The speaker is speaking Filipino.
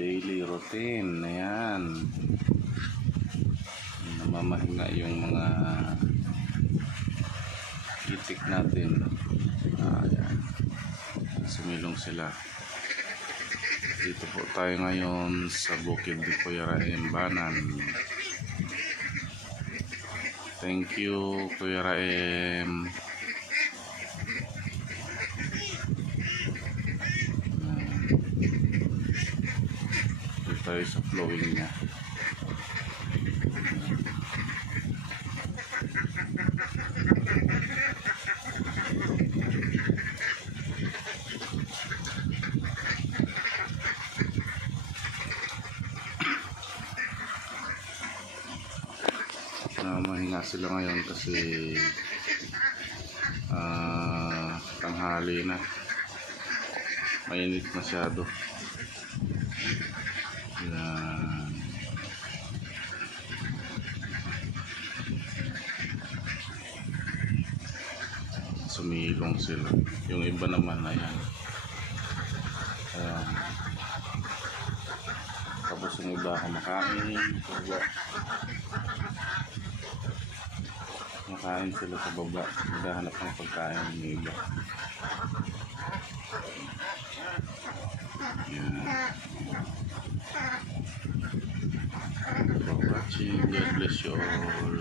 daily routine. Ayan. Namamahinga yung mga itik natin. Ayan. Sumilong sila. Dito po tayo ngayon sa bukid ni Kuya Raem Banan. Thank you, Kuya Raem. Dito tayo sa flowing niya. Mahinga sila ngayon kasi tanghali na, mainit masyado. Yan. Sumilong sila. Yung iba naman ayan. Tapos yung iba kumakain. Kumakain sila sa baba. Naghahanap ng pagkain ng iba. Yan. For watching. God bless you all.